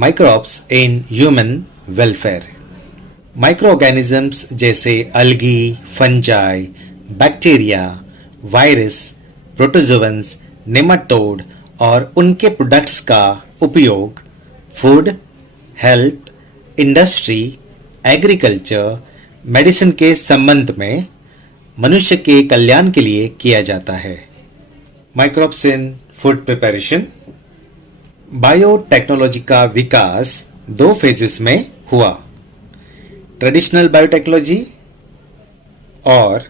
Microbes in human welfare. Microorganisms जैसे algae, fungi, bacteria, virus, protozoans, nematode और उनके products का उपयोग food, health, industry, agriculture, medicine के संबंध में मनुष्य के कल्याण के लिए किया जाता है। Microbes in food preparation. Biotechnology का विकास दो फेजेस में हुआ, ट्रेडिशनल बायोटेक्नोलॉजी और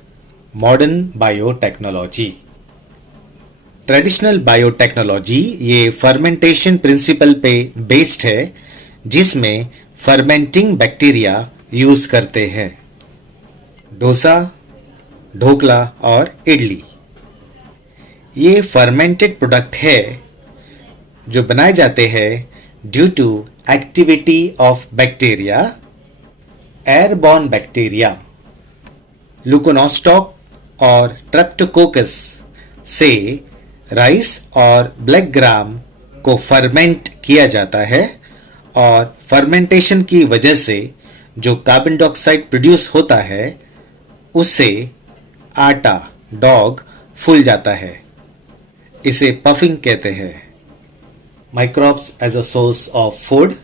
मॉडर्न बायोटेक्नोलॉजी। ट्रेडिशनल बायोटेक्नोलॉजी ये फर्मेंटेशन प्रिंसिपल पे बेस्ड है, जिसमें फर्मेंटिंग बैक्टीरिया यूज करते हैं। डोसा, ढोकला और इडली ये फर्मेंटेड प्रोडक्ट है जो बनाए जाते हैं due to activity of bacteria, airborne bacteria, Leuconostoc और ट्रेप्टोकोकस से राइस और ब्लैक ग्राम को फर्मेंट किया जाता है और फर्मेंटेशन की वजह से जो कार्बन डाइऑक्साइड प्रोड्यूस होता है उससे आटा, डॉग फूल जाता है। इसे पफिंग कहते हैं। Microbes as a source of food.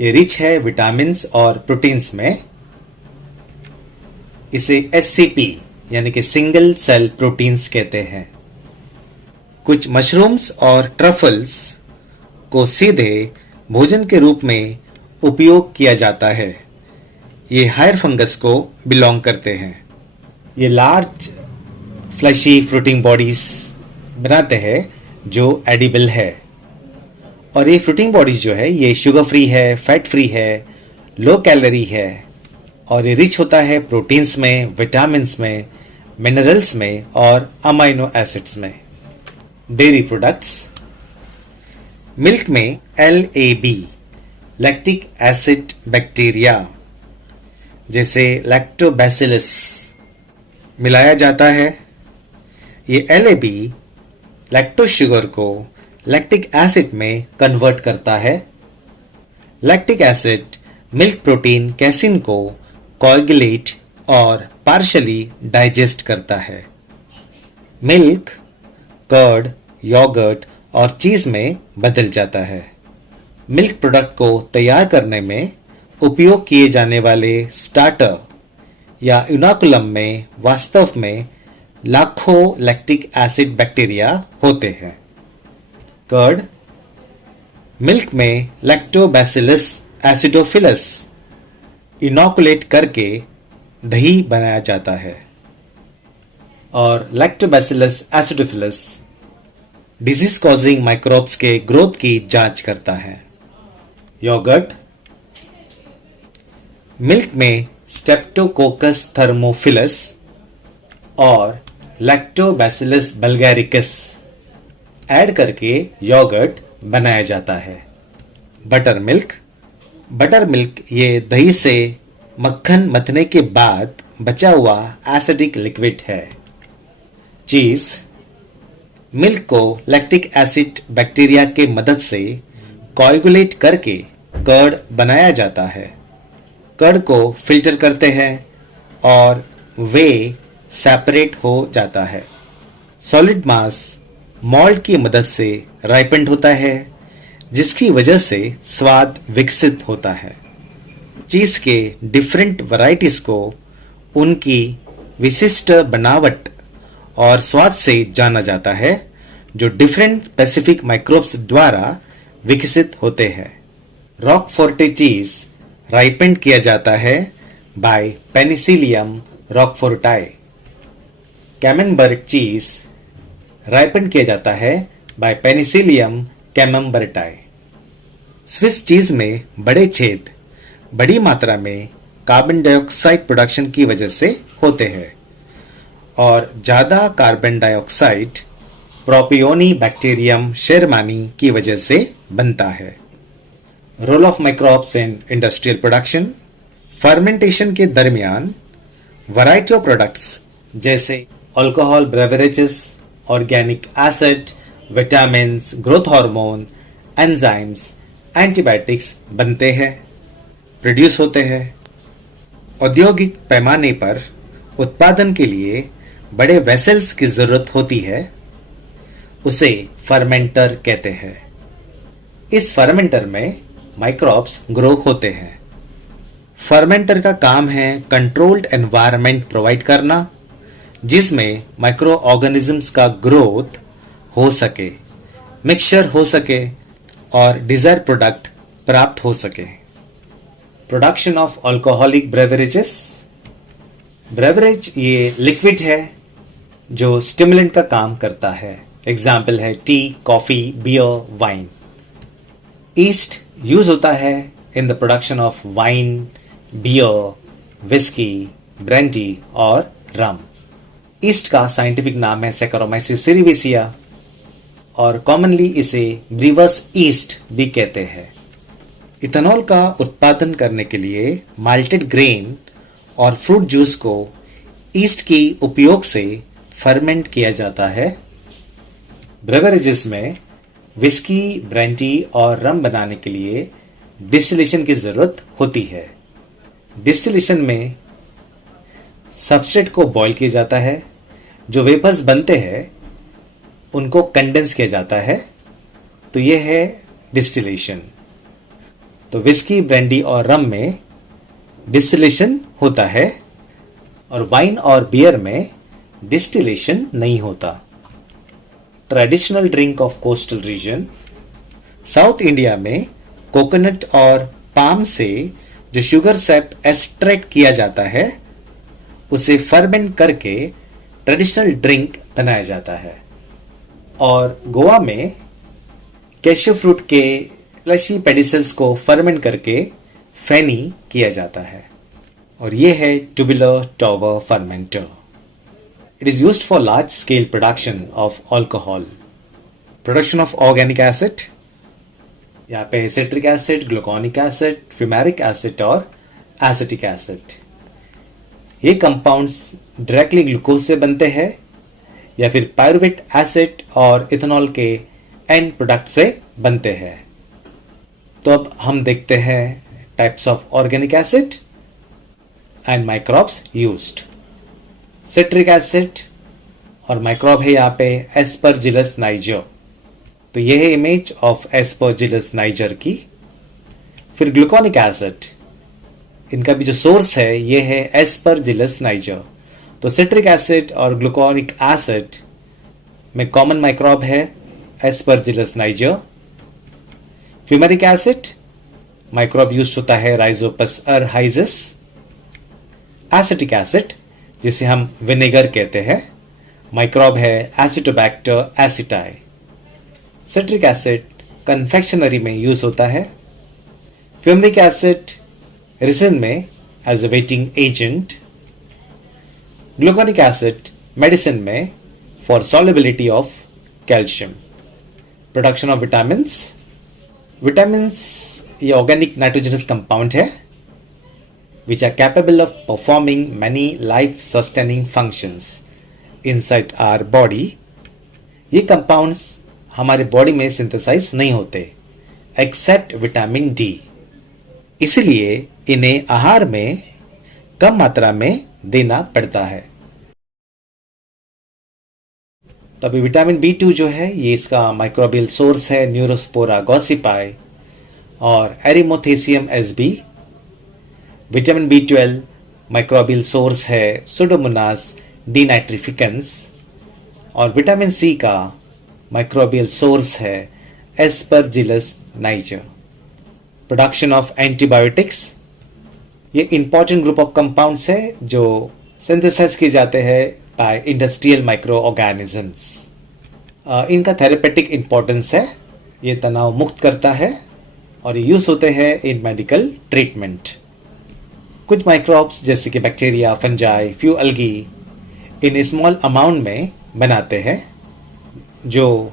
ये रिच है विटामिन्स और प्रोटीन्स में। इसे एससीपी यानी कि सिंगल सेल प्रोटीन्स कहते हैं। कुछ मशरूम्स और ट्रफल्स को सीधे भोजन के रूप में उपयोग किया जाता है। ये हायर फंगस को बिलोंग करते हैं। ये लार्ज फ्लैशी फ्रूटिंग बॉडीज बनाते हैं जो एडिबल है। और ये फ्रूटिंग बॉडीज जो है ये शुगर फ्री है, फैट फ्री है, लो कैलोरी है और ये रिच होता है प्रोटीन्स में, विटामिन्स में, मिनरल्स में और अमाइनो एसिड्स में। Dairy products. मिल्क में LAB लैक्टिक एसिड बैक्टीरिया जैसे लैक्टोबैसिलस मिलाया जाता है। ये LAB लैक्टोज शुगर को लैक्टिक एसिड में कन्वर्ट करता है। Lactic acid milk protein casein को कोएगुलेट और पार्शली डाइजेस्ट करता है। मिल्क कर्ड, योगर्ट और चीज में बदल जाता है। मिल्क प्रोडक्ट को तैयार करने में उपयोग किए जाने वाले स्टार्टर या इनोकुलम में वास्तव में लाखों लैक्टिक एसिड बैक्टीरिया होते हैं। कर्ड। मिल्क में लैक्टोबैसिलस एसिडोफिलस इनोकुलेट करके दही बनाया जाता है और lactobacillus acidophilus disease causing microbes के ग्रोथ की जांच करता है। योगर्ट। मिल्क में स्टेप्टोकोकस थर्मोफिलस और लैक्टोबैसिलस बल्गैरिकस ऐड करके योगर्ट बनाया जाता है। Butter milk. बटर मिल्क ये दही से मक्खन मथने के बाद बचा हुआ एसिडिक लिक्विड है। चीज। मिल्क को लैक्टिक एसिड बैक्टीरिया के मदद से कोएगुलेट करके कर्ड बनाया जाता है। कर्ड को फिल्टर करते हैं और वे सेपरेट हो जाता है। सॉलिड मास मॉल्ट की मदद से राइपेंड होता है, जिसकी वजह से स्वाद विकसित होता है। चीज के डिफरेंट वैरायटीज को उनकी विशिष्ट बनावट और स्वाद से जाना जाता है, जो डिफरेंट स्पेसिफिक माइक्रोब्स द्वारा विकसित होते हैं। रॉकफोर्टे चीज राइपेंड किया जाता है बाय पेनिसिलियम रॉकफोर्टाई। कैमेम्बर्ट चीज राइपन किया जाता है बाय पेनिसिलियम कैमेम्बर्टाई। स्विस चीज में बड़े छेद बड़ी मात्रा में कार्बन डाइऑक्साइड प्रोडक्शन की वजह से होते हैं और ज्यादा carbon dioxide Propionibacterium shermanii की वजह से बनता है। Role of microbes in industrial production. Fermentation के दरमियान वैरायटी ऑफ प्रोडक्ट्स जैसे alcohol beverages, organic acid, vitamins, growth hormone, enzymes, antibiotics बनते हैं, प्रोड्यूस होते हैं। औद्योगिक पैमाने पर उत्पादन के लिए बड़े वेसल्स की जरूरत होती है, उसे फर्मेंटर कहते हैं। इस फर्मेंटर में माइक्रोब्स ग्रो होते हैं। फर्मेंटर का काम है कंट्रोल्ड एनवायरनमेंट प्रोवाइड करना, जिसमें माइक्रो ऑर्गेनिजम्स का ग्रोथ हो सके, मिक्सचर हो सके और डिजायर प्रोडक्ट प्राप्त हो सके। Production of alcoholic beverages. Beverage ये लिक्विड है जो स्टिमुलेंट का काम करता है। एग्जाम्पल है tea, coffee, beer, wine. Yeast use होता है in the production of wine, beer, whisky, brandy और रम। ईस्ट का साइंटिफिक नाम है सैकरोमाइसिस सेरेविसिया और कॉमनली इसे ब्रीवर्स ईस्ट भी कहते हैं। इथेनॉल का उत्पादन करने के लिए माल्टेड ग्रेन और फ्रूट जूस को ईस्ट के उपयोग से फर्मेंट किया जाता है। ब्रेवरेजेस में विस्की, ब्रांडी और रम बनाने के लिए डिस्टिलेशन की जरूरत होती है। डिस्टिलेशन में सबस्ट्रेट को बॉईल किया जाता है, जो वेपर्स बनते हैं उनको कंडेंस किया जाता है, तो यह है डिस्टिलेशन। तो विस्की, ब्रांडी और रम में डिस्टिलेशन होता है और वाइन और बियर में डिस्टिलेशन नहीं होता। Traditional drink of coastal region. South India में कोकोनट और पाम से जो शुगर सैप एक्सट्रैक्ट किया जाता है, उसे फर्मेंट करके ट्रेडिशनल ड्रिंक बनाया जाता है। और गोवा में कैश्यू फ्रूट के फ्लैशी पेडिसल्स को फर्मेंट करके फेनी किया जाता है और यह है tubular tower fermenter. It is used for large scale production of alcohol. Production of organic acid, यहाँ पे citric acid, gluconic acid, fumaric acid और एसिटिक एसिड। ये कंपाउंड्स डायरेक्टली ग्लूकोज से बनते हैं या फिर पायरुवेट एसिड और इथेनॉल के एंड प्रोडक्ट से बनते हैं। तो अब हम देखते हैं types of organic acid and microbes used. Citric acid और माइक्रोब है यहाँ पे एस्परजिलस नाइजर, तो यह है इमेज ऑफ एस्परजिलस नाइजर की। फिर ग्लूकोनिक एसिड, इनका भी जो सोर्स है ये है एस्परजिलस नाइजर। तो सिट्रिक एसिड और ग्लूकोनिक एसिड में कॉमन माइक्रोब है Aspergillus niger. Fumaric acid microbe use होता है राइजोपस अरहाइजिस। एसिटिक एसिड जिसे हम विनेगर कहते हैं, माइक्रोब है Acetobacter aceti. Citric acid confectionery में यूज होता है। फ्यूमेरिक एसिड रिसिन में as a wetting agent. Gluconic acid medicine में for solubility of calcium. Production of vitamins. Vitamins ये ऑर्गेनिक नाइट्रोजनस कंपाउंड है which are capable of performing many life sustaining functions inside our body। ये compounds हमारे body में synthesise नहीं होते accept vitamin D, इसलिए इन्हें आहार में कम मात्रा में देना पड़ता है। तभी विटामिन B2 जो है ये इसका माइक्रोबियल सोर्स है न्यूरोस्पोरा गॉसिपाई और Eremothecium ashbyii. Vitamin B12 microbial source है सुडोमोनास डिनाइट्रिफिकेंस और विटामिन सी का माइक्रोबियल सोर्स है Aspergillus niger. Production of antibiotics, ये इंपॉर्टेंट ग्रुप ऑफ कंपाउंड्स है जो सिंथेसाइज किए जाते हैं बाय इंडस्ट्रियल माइक्रो ऑर्गेनिजम्स। इनका थेरेपेटिक इंपॉर्टेंस है, ये तनाव मुक्त करता है और ये यूज होते हैं इन मेडिकल ट्रीटमेंट। कुछ माइक्रोब्स जैसे कि bacteria, fungi, few algae in small amount में बनाते हैं जो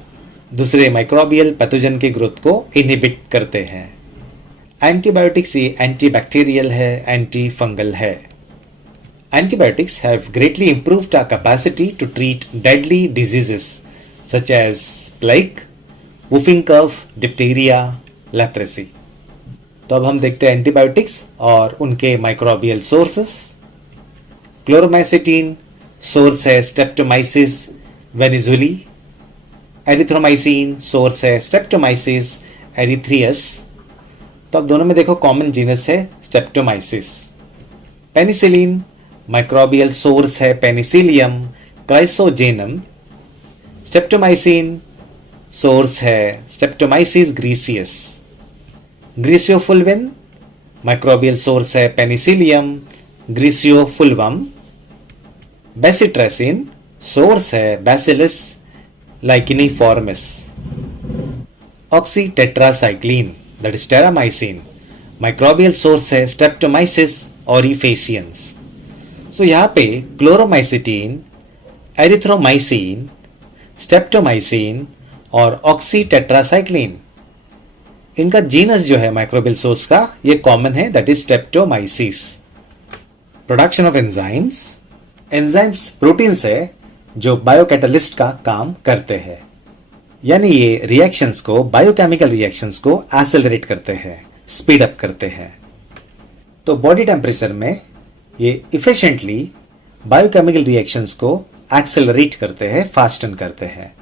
दूसरे माइक्रोबियल पैथोजन के ग्रोथ को इनहिबिट करते हैं। एंटीबायोटिक्स ये एंटीबैक्टीरियल है, एंटी फंगल है। Antibiotics have greatly improved our capacity to treat deadly diseases such as plague, whooping cough, diphtheria, leprosy. तो अब हम देखते हैं एंटीबायोटिक्स और उनके माइक्रोबियल सोर्सेस। क्लोरोमाइसिटीन सोर्स है स्ट्रेप्टोमाइसिस वेनिजुली। एरिथ्रोमाइसिन सोर्स है स्ट्रेप्टोमाइसिस एरिथ्रियस। तो अब दोनों में देखो कॉमन जीनस है स्ट्रेप्टोमाइसिस। पेनिसिलिन माइक्रोबियल सोर्स है पेनिसिलियम क्लाइसोजेनम। स्ट्रेप्टोमाइसिन सोर्स है Streptomyces griseus. Griseofulvin microbial source है पेनिसिलियम ग्रीसियोफुल्वम। बेसिट्रेसिन सोर्स है Bacillus licheniformis. Oxytetracycline that is Terramycin microbial source है स्ट्रेप्टोमाइसिस ऑरिफेसियंस। सो यहां पे क्लोरोमाइसिटीन, एरिथ्रोमाइसिन, स्ट्रेप्टोमाइसिन और oxytetracycline, इनका genus जो है माइक्रोबियल सोर्स का ये कॉमन है, that is Streptomyces. Production of enzymes. Enzymes proteins है जो बायोकैटालिस्ट का काम करते हैं, यानी ये रिएक्शंस को, बायोकेमिकल रिएक्शंस को एक्सेलरेट करते हैं, स्पीड अप करते हैं। तो बॉडी टेम्परेचर में ये इफिशिएंटली बायोकेमिकल रिएक्शंस को एक्सेलरेट करते हैं, फास्टन करते हैं।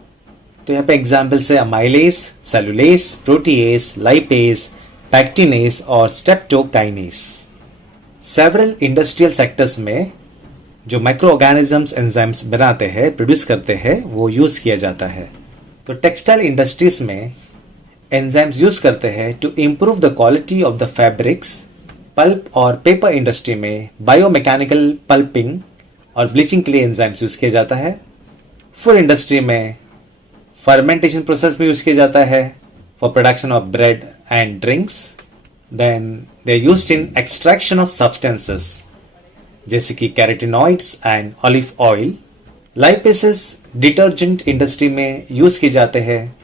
तो यहाँ पे एग्जाम्पल्स है amylase, cellulase, protease, lipase, pectinase और स्ट्रेप्टोकाइनेज। सेवरल इंडस्ट्रियल सेक्टर्स में जो माइक्रो ऑर्गेनिजम्स एंजाइम्स बनाते हैं, प्रोड्यूस करते हैं, वो यूज किया जाता है। तो टेक्सटाइल इंडस्ट्रीज में एंजाइम्स यूज करते हैं to improve the quality of the fabrics. Pulp और पेपर इंडस्ट्री में बायोमैकेनिकल पल्पिंग और ब्लीचिंग के लिए एंजाइम्स यूज किया जाता है। फूड इंडस्ट्री में फर्मेंटेशन प्रोसेस भी यूज किया जाता है for production of bread and drinks. Then they are used in extraction of substances जैसे कि carotenoids and olive oil. Lipases detergent industry में यूज किए जाते हैं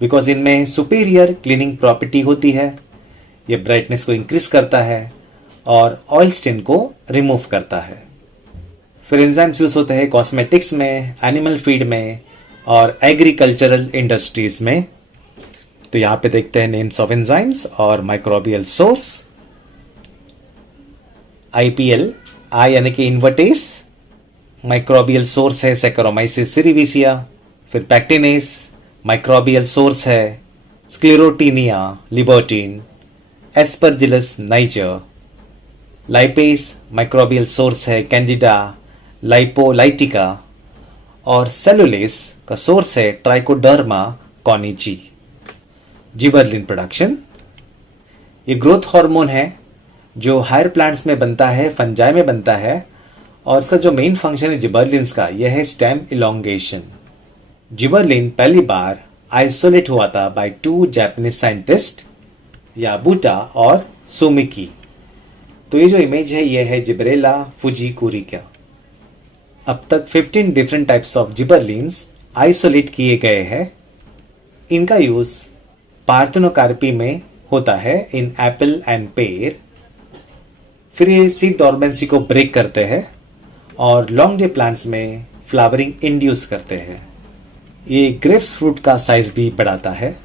बिकॉज इनमें सुपीरियर क्लीनिंग प्रॉपर्टी होती है। ये ब्राइटनेस को इंक्रीज करता है और ऑयल स्टेन को रिमूव करता है। फिर एंजाइम्स यूज होते हैं कॉस्मेटिक्स में, एनिमल फीड में और एग्रीकल्चरल इंडस्ट्रीज में। तो यहां पे देखते हैं नेम्स ऑफ एंजाइम्स और माइक्रोबियल सोर्स। आईपीएल, आई यानी कि इन्वर्टेस, माइक्रोबियल सोर्स है सैक्रोमाइसिस सेरेविसिया। फिर पैक्टिनेस माइक्रोबियल सोर्स है Sclerotinia libertiana, Aspergillus niger. Lipase microbial source है कैंडिडा लाइपोलाइटिका और सेलुलेस का सोर्स है ट्राइकोडर्मा कॉनिची। जिबरलिन प्रोडक्शन, ये ग्रोथ हार्मोन है जो हायर प्लांट्स में बनता है, फंजाई में बनता है, और इसका जो मेन फंक्शन है जिबरलिन्स का, यह है स्टेम इलोंगेशन। जिबरलिन पहली बार आइसोलेट हुआ था बाय 2 जापानीज साइंटिस्ट, याबुटा और सुमिकी। तो ये जो इमेज है ये है जिब्रेला फुजीकुरी का। अब तक 15 different types of gibberellins isolate किए गए हैं। इनका यूज पार्थेनोकार्पी में होता है इन एप्पल एंड पेर। फिर ये सीड डॉर्मेंसी को ब्रेक करते हैं और लॉन्ग डे प्लांट्स में फ्लावरिंग इंड्यूस करते हैं। ये ग्रेप्स फ्रूट का साइज भी बढ़ाता है।